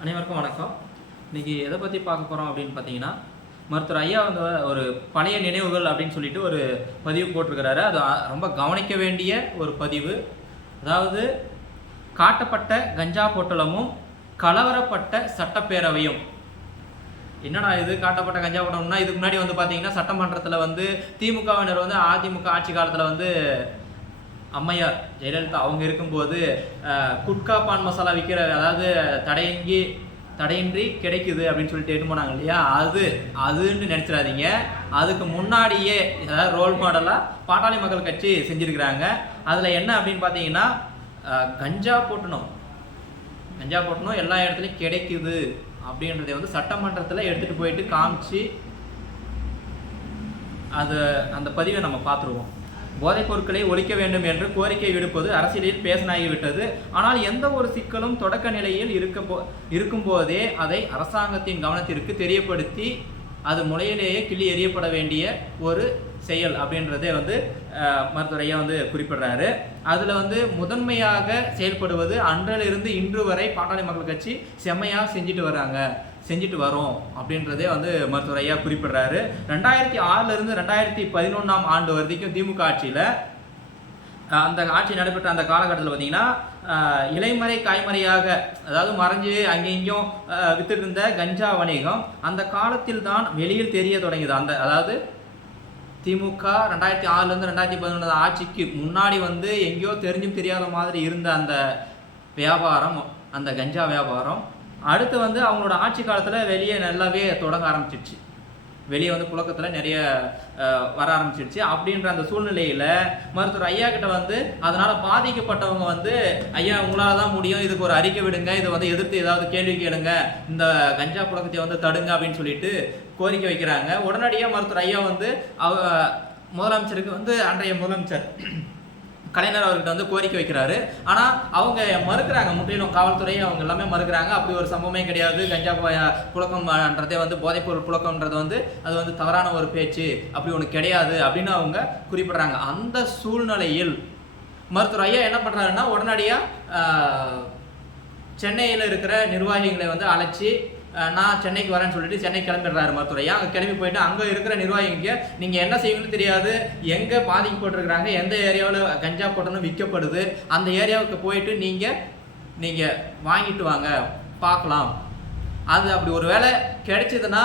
அனைவருக்கும் வணக்கம். இன்னைக்கு எதை பற்றி பார்க்க போகிறோம் அப்படின்னு பார்த்தீங்கன்னா மருத்துவர் ஐயா வந்து ஒரு பழைய நினைவுகள் அப்படின்னு சொல்லிட்டு ஒரு பதிவு போட்டிருக்கிறாரு. அது ரொம்ப கவனிக்க வேண்டிய ஒரு பதிவு. அதாவது காட்டப்பட்ட கஞ்சா பொட்டலமும் கலவரப்பட்ட சட்டப்பேரவையும். என்னடா இது? காட்டப்பட்ட கஞ்சா பொட்டலம்னா இதுக்கு முன்னாடி வந்து பார்த்தீங்கன்னா சட்டமன்றத்தில் வந்து திமுகவினர் வந்து அதிமுக ஆட்சி காலத்தில் வந்து அம்மையார் ஜெயலலிதா அவங்க இருக்கும்போது குட்கா பான் மசாலா விற்கிற அதாவது தடையின்றி தடையின்றி கிடைக்குது அப்படின்னு சொல்லிட்டு எட்டு போனாங்க இல்லையா? அது அதுன்னு நினச்சிடாதீங்க. அதுக்கு முன்னாடியே அதாவது ரோல் மாடலாக பாட்டாளி மக்கள் கட்சி செஞ்சுருக்கிறாங்க. அதில் என்ன அப்படின்னு பார்த்தீங்கன்னா கஞ்சா போட்டணும். கஞ்சா போட்டணும் எல்லா இடத்துலையும் கிடைக்குது அப்படின்றதை வந்து சட்டமன்றத்தில் எடுத்துகிட்டு போயிட்டு காமிச்சு அது அந்த பதிவை நம்ம பார்த்துருவோம் போதைப் பொருட்களை ஒழிக்க வேண்டும் என்று கோரிக்கை விடுப்பது அரசியலில் பேசனாகிவிட்டது. ஆனால் எந்த ஒரு சிக்கலும் தொடக்க நிலையில் இருக்க போ இருக்கும்போதே அதை அரசாங்கத்தின் கவனத்திற்கு தெரியப்படுத்தி அது முளையிலேயே கிள்ளி எறியப்பட வேண்டிய ஒரு செயல் அப்படின்றதே வந்து மருத்துவரையா வந்து குறிப்பிடுறாரு. அதில் வந்து முதன்மையாக செயல்படுவது அன்றிலிருந்து இன்று வரை பாட்டாளி மக்கள் கட்சி செம்மையாக செஞ்சுட்டு வராங்க செஞ்சுட்டு வரோம் அப்படின்றதே வந்து மருத்துவர் ஐயா குறிப்பிடுறாரு. ரெண்டாயிரத்தி ஆறிலிருந்து ரெண்டாயிரத்தி பதினொன்றாம் ஆண்டு வரைக்கும் திமுக ஆட்சியில் அந்த ஆட்சி நடைபெற்ற அந்த காலகட்டத்தில் பார்த்தீங்கன்னா இலைமறை காய்மறையாக அதாவது மறைஞ்சு அங்கேயும் வித்துட்டு இருந்த கஞ்சா வணிகம் அந்த காலத்தில் தான் வெளியில் தெரிய தொடங்கியது. அந்த அதாவது திமுக ரெண்டாயிரத்தி ஆறுலேருந்து ரெண்டாயிரத்தி பதினொன்று ஆட்சிக்கு முன்னாடி வந்து எங்கேயோ தெரிஞ்சும் தெரியாத மாதிரி இருந்த அந்த வியாபாரம் அந்த கஞ்சா வியாபாரம் அடுத்து வந்து அவங்களோட ஆட்சி காலத்தில் வெளியே நல்லாவே தொடங்க ஆரம்பிச்சிடுச்சு வெளியே வந்து புழக்கத்தில் நிறைய வர ஆரம்பிச்சிடுச்சு அப்படின்ற அந்த சூழ்நிலையில் மருத்துவர் ஐயா கிட்ட வந்து அதனால் பாதிக்கப்பட்டவங்க வந்து ஐயா உங்களால் தான் முடியும். இதுக்கு ஒரு அறிக்கை விடுங்க. இதை வந்து எதிர்த்து ஏதாவது கேள்வி கேளுங்க. இந்த கஞ்சா புழக்கத்தை வந்து தடுங்க. அப்படின்னு சொல்லிட்டு கோரிக்கை வைக்கிறாங்க. உடனடியாக மருத்துவர் ஐயா வந்து அவ முதலமைச்சருக்கு வந்து அன்றைய முதலமைச்சர் கலைஞர் அவர்கிட்ட வந்து கோரிக்கை வைக்கிறாரு. ஆனால் அவங்க மறுக்கிறாங்க. முற்றிலும் காவல்துறை அவங்க எல்லாமே மறுக்கிறாங்க. அப்படி ஒரு சம்பவமே கிடையாது. கஞ்சா புழக்கம்ன்றதே வந்து போதைப்பொருள் புழக்கம்ன்றது வந்து அது வந்து தவறான ஒரு பேச்சு. அப்படி ஒன்று கிடையாது அப்படின்னு அவங்க குறிப்பிட்றாங்க. அந்த சூழ்நிலையில் மருத்துவர் ஐயா என்ன பண்ணுறாருன்னா உடனடியாக சென்னையில் இருக்கிற நிர்வாகிகளை வந்து அழைச்சி நான் சென்னைக்கு வரேன்னு சொல்லிட்டு சென்னை கிளம்பிடுறாரு மருத்துவரையா. அங்கே கிளம்பி போயிட்டு அங்கே இருக்கிற நிர்வாகிங்க நீங்கள் என்ன செய்வீங்கன்னு தெரியாது. எங்கே பாதிக்கப்பட்டிருக்கிறாங்க எந்த ஏரியாவில் கஞ்சா போட்டணும் விற்கப்படுது அந்த ஏரியாவுக்கு போயிட்டு நீங்கள் நீங்கள் வாங்கிட்டு வாங்க பார்க்கலாம். அது அப்படி ஒரு வேளை கிடைச்சதுன்னா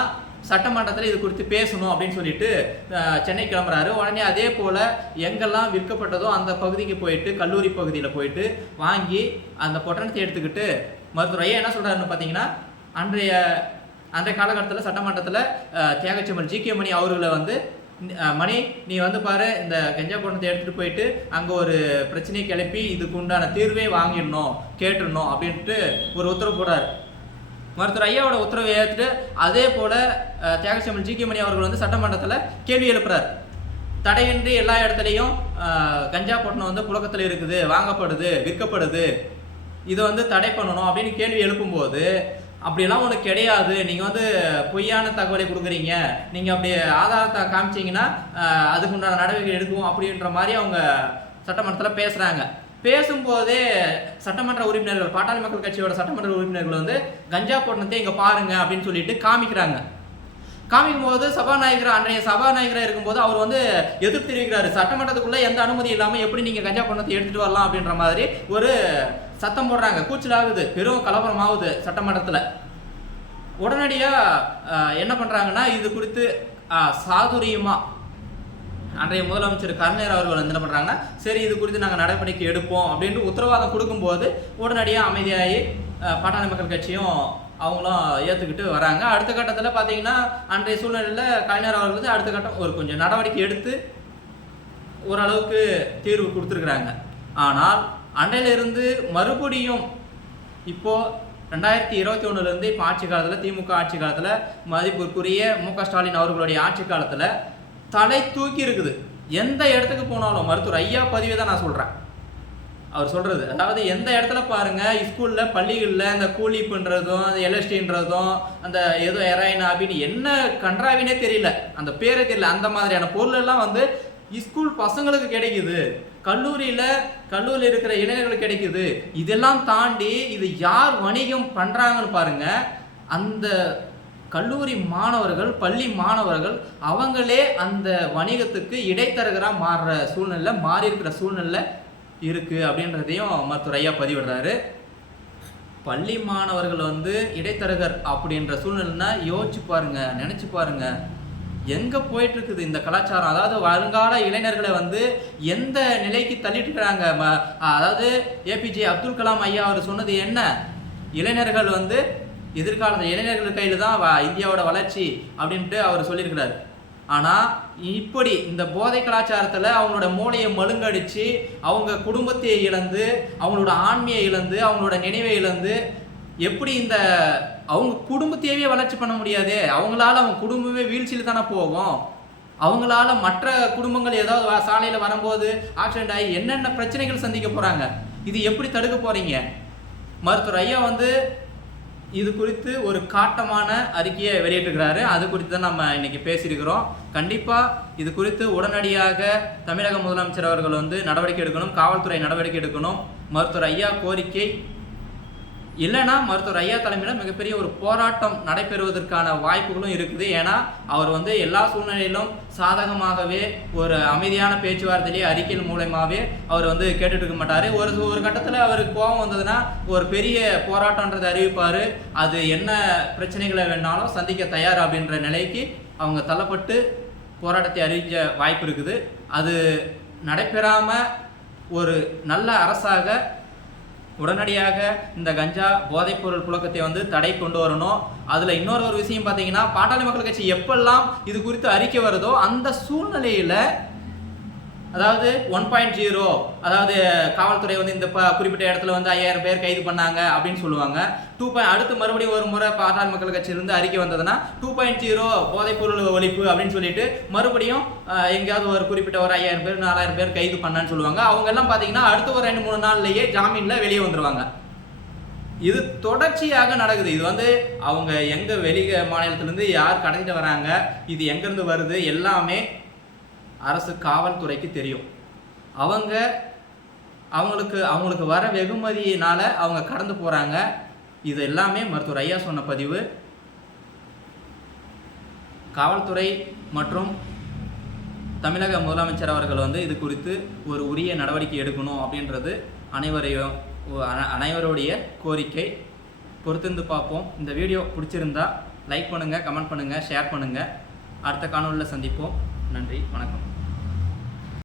சட்டமன்றத்தில் இது குறித்து பேசணும் அப்படின்னு சொல்லிட்டு சென்னை கிளம்புறாரு. உடனே அதே போல் எங்கெல்லாம் விற்கப்பட்டதோ அந்த பகுதிக்கு போயிட்டு கல்லூரி பகுதியில் போயிட்டு வாங்கி அந்த பொட்டணத்தை எடுத்துக்கிட்டு மருத்துவர் ஐயா என்ன சொல்கிறாருன்னு பார்த்தீங்கன்னா அன்றைய அன்றைய காலகட்டத்தில் சட்டமன்றத்தில் தியாகச்செம்மல் ஜி. கே. மணி அவர்களை வந்து மணி நீ வந்து பாரு இந்த கெஞ்சா பொட்டணத்தை எடுத்துகிட்டு போயிட்டு அங்கே ஒரு பிரச்சனையை கிளப்பி இதுக்கு உண்டான தீர்வே வாங்கிடணும் கேட்டுடணும் அப்படின்ட்டு ஒரு உத்தரவு போடுறாரு. மருத்துவர் ஐயாவோட உத்தரவை ஏற்றுட்டு அதே போல் தியாகச்செம்மல் ஜி. கே. மணி அவர்கள் வந்து சட்டமன்றத்தில் கேள்வி எழுப்புறார். தடையின்றி எல்லா இடத்துலையும் கஞ்சா பட்டணம் வந்து புழக்கத்தில் இருக்குது வாங்கப்படுது விற்கப்படுது இதை வந்து தடை பண்ணணும் அப்படின்னு கேள்வி எழுப்பும்போது அப்படியெல்லாம் ஒன்று கிடையாது. நீங்கள் வந்து பொய்யான தகவலை கொடுக்குறீங்க. நீங்கள் அப்படி ஆதாரத்தை காமிச்சீங்கன்னா அதுக்குண்டான அதுக்கு உண்டான நடவடிக்கை எடுக்கும் அப்படின்ற மாதிரி அவங்க சட்டமன்றத்தில் பேசுகிறாங்க பேசும்போதே சட்டமன்ற உறுப்பினர்கள் பாட்டாளி மக்கள் கட்சியோட சட்டமன்ற உறுப்பினர்கள் வந்து கஞ்சா போட்டணத்தை இங்கே பாருங்க அப்படின்னு சொல்லிட்டு காமிக்கிறாங்க. காமிக்கும் போது சபாநாயகர் அன்றைய சபாநாயகராக இருக்கும்போது அவர் வந்து எதிர்ப்பு தெரிவிக்கிறாரு. எந்த அனுமதி இல்லாமல் எப்படி நீங்கள் கஞ்சா பண்ணத்தை எடுத்துகிட்டு வரலாம் அப்படின்ற மாதிரி ஒரு சத்தம் போடுறாங்க. கூச்சல் ஆகுது. பெரும் கலவரம் ஆகுது சட்டமன்றத்தில். உடனடியாக என்ன பண்ணுறாங்கன்னா இது குறித்து சாதுரியமாக அன்றைய முதலமைச்சர் கலைஞர் அவர்கள் வந்து என்ன பண்ணுறாங்கன்னா சரி இது குறித்து நாங்கள் நடவடிக்கை எடுப்போம் அப்படின்ட்டு உத்தரவாதம் கொடுக்கும்போது உடனடியாக அமைதியாகி பாட்டாளி மக்கள் கட்சியும் அவங்களும் ஏற்றுக்கிட்டு வராங்க. அடுத்த கட்டத்தில் பார்த்தீங்கன்னா அன்றைய சூழ்நிலையில் கலைஞர் அவர்கள் வந்து அடுத்த கட்டம் ஒரு கொஞ்சம் நடவடிக்கை எடுத்து ஓரளவுக்கு தீர்வு கொடுத்துருக்குறாங்க. ஆனால் அன்றையிலிருந்து மறுபடியும் இப்போ ரெண்டாயிரத்தி இருபத்தி ஒன்றுலேருந்து இப்போ ஆட்சி காலத்தில் திமுக ஆட்சி காலத்தில் மதிப்புக்குரிய மு க ஸ்டாலின் அவர்களுடைய ஆட்சி காலத்தில் தலை தூக்கி இருக்குது. எந்த இடத்துக்கு போனாலும் மருத்துவர் ஐயா பதிவை தான் நான் சொல்கிறேன் அவர் சொல்கிறது அதாவது எந்த இடத்துல பாருங்க ஸ்கூலில் பள்ளிகளில் அந்த கூலி பண்ணுறதும் அந்த எல்எஸ்டின்றதும் அந்த ஏதோ எராயின் அப்படின்னு என்ன கன்றாவினே தெரியல. அந்த பேரே தெரியல. அந்த மாதிரியான பொருள் எல்லாம் வந்து ஸ்கூல் பசங்களுக்கு கிடைக்குது. கல்லூரியில் கல்லூரியில் இருக்கிற இளைஞர்களுக்கு கிடைக்குது. இதெல்லாம் தாண்டி இது யார் வணிகம் பண்ணுறாங்கன்னு பாருங்க. அந்த கல்லூரி மாணவர்கள் பள்ளி மாணவர்கள் அவங்களே அந்த வணிகத்துக்கு இடைத்தரகராக மாறுற சூழ்நிலை மாறி இருக்கிற சூழ்நிலை இருக்குது அப்படின்றதையும் மருத்துவர் ஐயா பதிவிடுறாரு. பள்ளி மாணவர்கள் வந்து இடைத்தரகர் அப்படின்ற சூழ்நிலைனா யோசிச்சு பாருங்கள் நினச்சி பாருங்கள் எங்கே போயிட்டுருக்குது இந்த கலாச்சாரம்? அதாவது வருங்கால இளைஞர்களை வந்து எந்த நிலைக்கு தள்ளிட்டுருக்குறாங்க? ம- அதாவது ஏபிஜே அப்துல் கலாம் ஐயா அவர் சொன்னது என்ன? இளைஞர்கள் வந்து எதிர்காலத்தில் இளைஞர்கள் கையில் தான் வ- இந்தியாவோட வளர்ச்சி அப்படின்ட்டு அவர் சொல்லியிருக்கிறார். ஆனால் இப்படி இந்த போதை கலாச்சாரத்தில் அவங்களோட மூளையை மழுங்கடிச்சு அவங்க குடும்பத்தை இழந்து அவங்களோட ஆண்மையை இழந்து அவங்களோட நினைவை இழந்து எப்படி இந்த அவங்க குடும்பத்தையவே வளர்ச்சி பண்ண முடியாதே? அவங்களால அவங்க குடும்பமே வீழ்ச்சியில் தானே போகும். அவங்களால மற்ற குடும்பங்கள் ஏதாவது வ- வரும்போது ஆக்சிடென்ட் ஆகி என்னென்ன பிரச்சனைகள் சந்திக்க போகிறாங்க இது எப்படி தடுக்க போகிறீங்க மருத்துவர் ஐயா வந்து இது குறித்து ஒரு காட்டமான அறிக்கையை வெளியிட்டிருக்கிறாரு. அது குறித்து தான் நம்ம இன்னைக்கு பேசியிருக்கிறோம். கண்டிப்பாக இது குறித்து உடனடியாக தமிழக முதலமைச்சர் அவர்கள் வந்து நடவடிக்கை எடுக்கணும் காவல்துறை நடவடிக்கை எடுக்கணும். மருத்துவர் ஐயா கோரிக்கை இல்லைன்னா மருத்துவர் ஐயா தலைமையில் மிகப்பெரிய ஒரு போராட்டம் நடைபெறுவதற்கான வாய்ப்புகளும் இருக்குது. ஏன்னா அவர் வந்து எல்லா சூழ்நிலையிலும் சாதகமாகவே ஒரு அமைதியான பேச்சுவார்த்தையிலேயே அறிக்கையின் மூலயமாவே அவர் வந்து கேட்டுட்டு இருக்க மாட்டார். ஒரு ஒரு கட்டத்தில் அவருக்கு கோபம் வந்ததுன்னா ஒரு பெரிய போராட்டன்றதை அறிவிப்பார். அது என்ன பிரச்சனைகளை வேணாலும் சந்திக்க தயார் அப்படின்ற நிலைக்கு அவங்க தள்ளப்பட்டு போராட்டத்தை அறிவிக்க வாய்ப்பு இருக்குது. அது நடைபெறாமல் ஒரு நல்ல அரசாக உடனடியாக இந்த கஞ்சா போதைப்பொருள் புழக்கத்தை வந்து தடை கொண்டு வரணும். அதில் இன்னொரு ஒரு விஷயம் பார்த்தீங்கன்னா பாட்டாளி மக்கள் கட்சி எப்பெல்லாம் இது குறித்து அறிக்கை வருதோ அந்த சூழ்நிலையில் அதாவது ஒன் பாயிண்ட் ஜீரோ அதாவது காவல்துறை வந்து இந்த ப குறிப்பிட்ட இடத்துல வந்து ஐயாயிரம் பேர் கைது பண்ணாங்க அப்படின்னு சொல்லுவாங்க. டூ பாயிண்ட் அடுத்து மறுபடியும் ஒரு முறை பாட்டாள் மக்கள் கட்சியிலிருந்து அறிக்கை வந்ததுன்னா டூ பாயிண்ட் ஜீரோ போதைப்பொருள் ஒழிப்பு அப்படின்னு சொல்லிட்டு மறுபடியும் எங்கேயாவது ஒரு குறிப்பிட்ட ஒரு ஐயாயிரம் பேர் நாலாயிரம் பேர் கைது பண்ணான்னு சொல்லுவாங்க. அவங்க எல்லாம் பார்த்தீங்கன்னா அடுத்த ஒரு ரெண்டு மூணு நாள்லயே ஜாமீனில் வெளியே வந்துருவாங்க. இது தொடர்ச்சியாக நடக்குது. இது வந்து அவங்க எங்க வெளி மாநிலத்திலேருந்து யார் கடத்திட்டு வராங்க இது எங்கேருந்து வருது எல்லாமே அரசு காவல்துறைக்கு தெரியும். அவங்க அவங்களுக்கு அவங்களுக்கு வர வெகுமதியினால் அவங்க கடந்து போகிறாங்க இது எல்லாமே மருத்துவர் ஐயா சொன்ன பதிவு. காவல்துறை மற்றும் தமிழக முதலமைச்சர் அவர்கள் வந்து இது குறித்து ஒரு உரிய நடவடிக்கை எடுக்கணும் அப்படின்றது அனைவரையும் அனைவருடைய கோரிக்கை. பொறுத்திருந்து பார்ப்போம். இந்த வீடியோ பிடிச்சிருந்தா லைக் பண்ணுங்கள் கமெண்ட் பண்ணுங்கள் ஷேர் பண்ணுங்கள் அடுத்த காணொலியில் சந்திப்போம். நன்றி வணக்கம்.